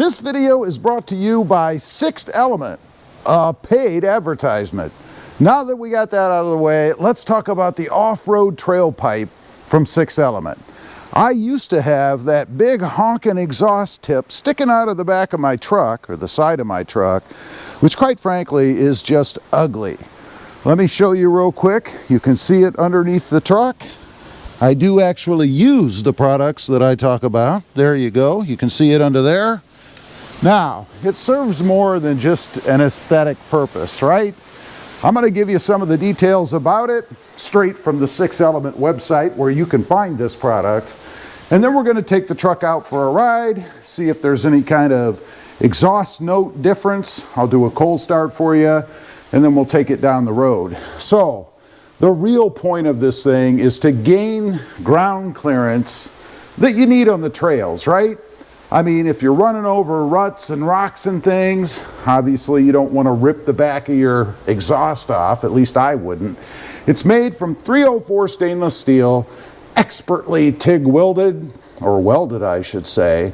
This video is brought to you by Sixth Element, a paid advertisement. Now that we got that out of the way, let's talk about the off-road trail pipe from Sixth Element. I used to have that big honking exhaust tip sticking out of the back of my truck, or the side of my truck, which quite frankly is just ugly. Let me show you real quick. You can see it underneath the truck. I do actually use the products that I talk about. There you go. You can see it under there. Now, it serves more than just an aesthetic purpose, right? I'm going to give you some of the details about it straight from the Sixth Element website where you can find this product. And then we're going to take the truck out for a ride, see if there's any kind of exhaust note difference. I'll do a cold start for you, and then we'll take it down the road. So, the real point of this thing is to gain ground clearance that you need on the trails, right? I mean, if you're running over ruts and rocks and things, obviously you don't want to rip the back of your exhaust off, at least I wouldn't. It's made from 304 stainless steel, expertly TIG welded, or welded I should say.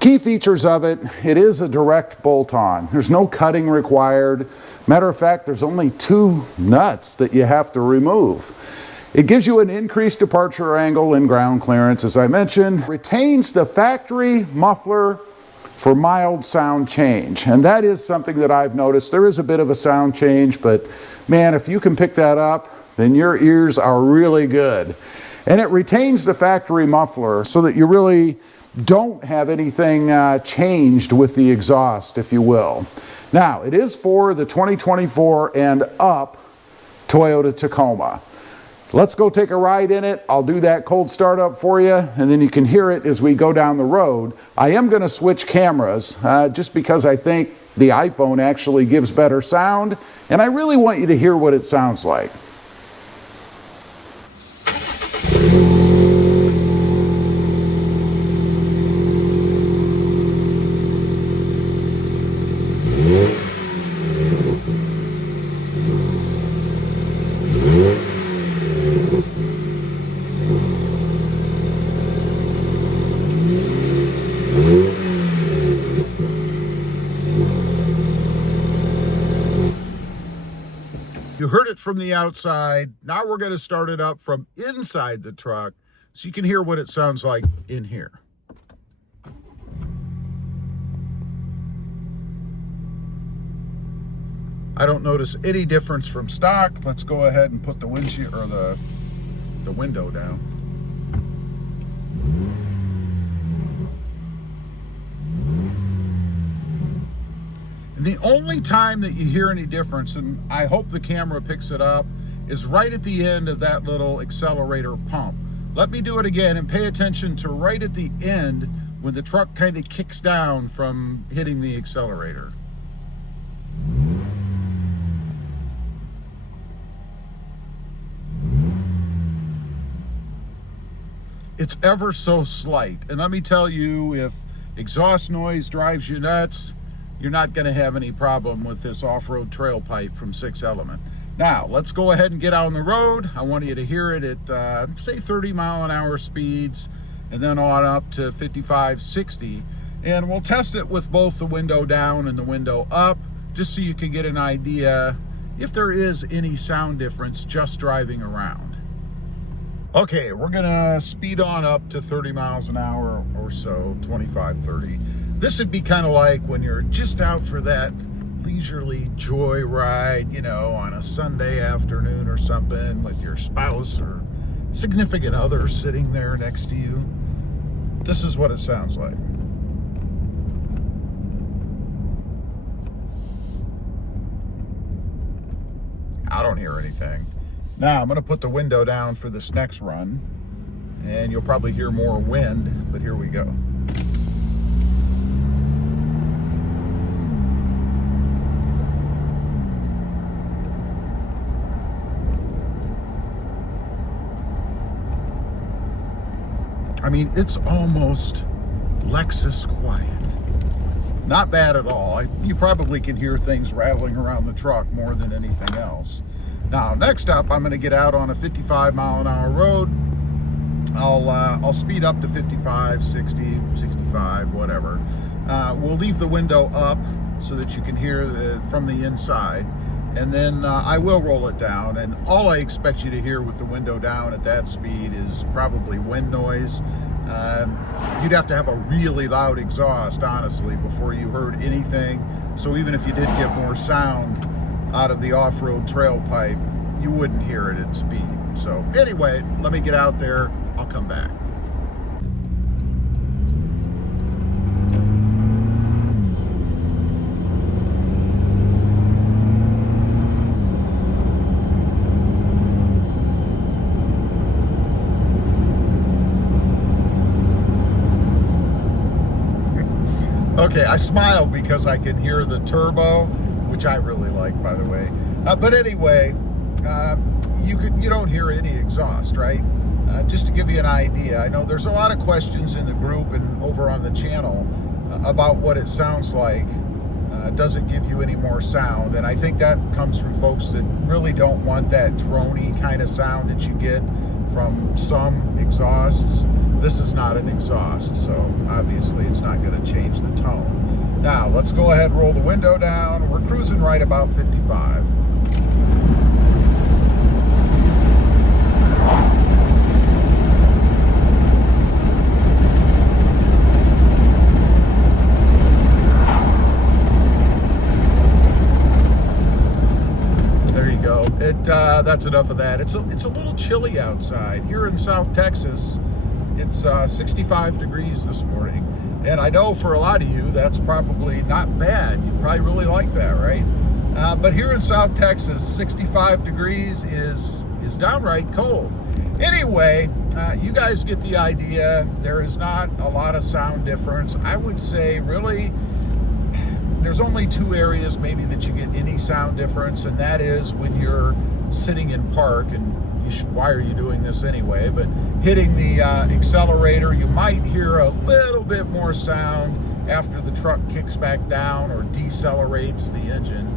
Key features of it, it is a direct bolt-on. There's no cutting required. Matter of fact, there's only 2 nuts that you have to remove. It gives you an increased departure angle and ground clearance, as I mentioned. Retains the factory muffler for mild sound change. And that is something that I've noticed. There is a bit of a sound change, but man, if you can pick that up, then your ears are really good. And it retains the factory muffler so that you really don't have anything changed with the exhaust, if you will. Now, it is for the 2024 and up Toyota Tacoma. Let's go take a ride in it. I'll do that cold start up for you, and then you can hear it as we go down the road. I am going to switch cameras just because I think the iPhone actually gives better sound, and I really want you to hear what it sounds like. You heard it from the outside. Now we're going to start it up from inside the truck so you can hear what it sounds like in here. I don't notice any difference from stock. Let's go ahead and put the windshield or the window down. The only time that you hear any difference, and I hope the camera picks it up, is right at the end of that little accelerator pump. Let me do it again and pay attention to right at the end when the truck kind of kicks down from hitting the accelerator. It's ever so slight, and let me tell you, if exhaust noise drives you nuts, you're not going to have any problem with this off-road trail pipe from Sixth Element. Now, let's go ahead and get out on the road. I want you to hear it at, say, 30-mile-an-hour speeds, and then on up to 55, 60. And we'll test it with both the window down and the window up, just so you can get an idea if there is any sound difference just driving around. Okay, we're going to speed on up to 30 miles an hour or so, 25, 30. This would be kind of like when you're just out for that leisurely joy ride, you know, on a Sunday afternoon or something with your spouse or significant other sitting there next to you. This is what it sounds like. I don't hear anything. Now I'm going to put the window down for this next run, and you'll probably hear more wind, but here we go. I mean, it's almost Lexus quiet. Not bad at all. You probably can hear things rattling around the truck more than anything else. Now, next up, I'm going to get out on a 55-mile-an-hour road. I'll speed up to 55, 60, 65, whatever. We'll leave the window up so that you can hear from the inside. And then I will roll it down. And all I expect you to hear with the window down at that speed is probably wind noise. You'd have to have a really loud exhaust, honestly, before you heard anything. So even if you did get more sound out of the off-road trail pipe, you wouldn't hear it at speed. So anyway, let me get out there. I'll come back. Okay, I smile because I can hear the turbo, which I really like, by the way. But anyway, you don't hear any exhaust, right? Just to give you an idea, I know there's a lot of questions in the group and over on the channel about what it sounds like. Does it give you any more sound? And I think that comes from folks that really don't want that droney kind of sound that you get from some exhausts. This is not an exhaust, so obviously it's not going to change the tone. Now, let's go ahead and roll the window down. We're cruising right about 55. There you go. That's enough of that. It's a little chilly outside. Here in South Texas, it's 65 degrees this morning. And I know for a lot of you, that's probably not bad. You probably really like that, right? But here in South Texas, 65 degrees is downright cold. Anyway, you guys get the idea. There is not a lot of sound difference. I would say really, there's only two areas maybe that you get any sound difference, and that is when you're sitting in park, and why are you doing this anyway? But hitting the accelerator, you might hear a little bit more sound after the truck kicks back down or decelerates the engine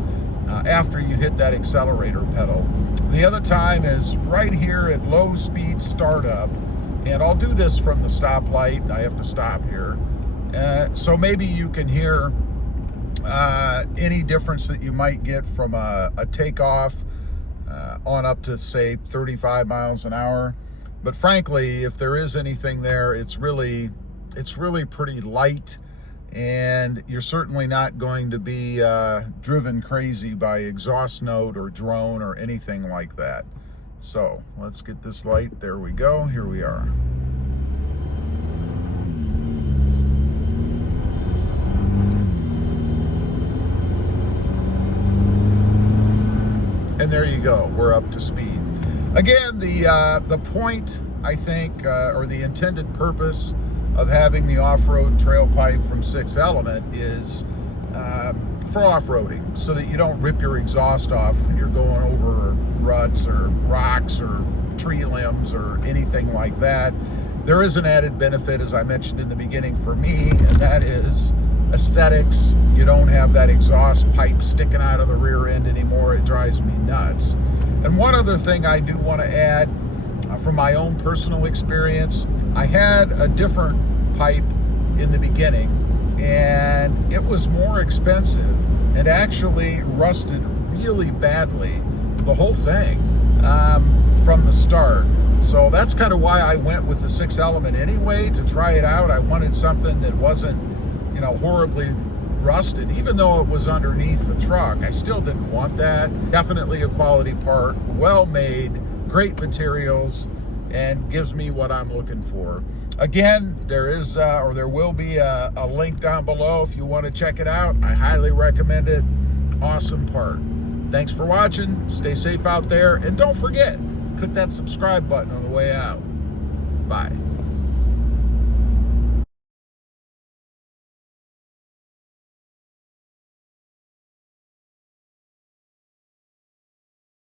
after you hit that accelerator pedal. The other time is right here at low speed startup, and I'll do this from the stoplight. I have to stop here. So maybe you can hear any difference that you might get from a takeoff on up to, say, 35 miles an hour. But frankly, if there is anything there, it's really pretty light, and you're certainly not going to be driven crazy by exhaust note or drone or anything like that. So let's get this light. There we go. Here we are. And there you go, we're up to speed. Again, the point, I think, or the intended purpose of having the off-road trail pipe from 6 Element is for off-roading, so that you don't rip your exhaust off when you're going over ruts or rocks or tree limbs or anything like that. There is an added benefit, as I mentioned in the beginning, for me, and that is aesthetics. You don't have that exhaust pipe sticking out of the rear end anymore. It drives me nuts. And one other thing I do want to add from my own personal experience, I had a different pipe in the beginning, and it was more expensive and actually rusted really badly, the whole thing, from the start. So that's kind of why I went with the 6 Element anyway, to try it out. I wanted something that wasn't, you know, horribly rusted. Even though it was underneath the truck, I still didn't want that. Definitely a quality part, well made, great materials, and gives me what I'm looking for. Again, there is or there will be a link down below if you want to check it out. I highly recommend it. Awesome part. Thanks for watching. Stay safe out there, and don't forget, click that subscribe button on the way out. Bye.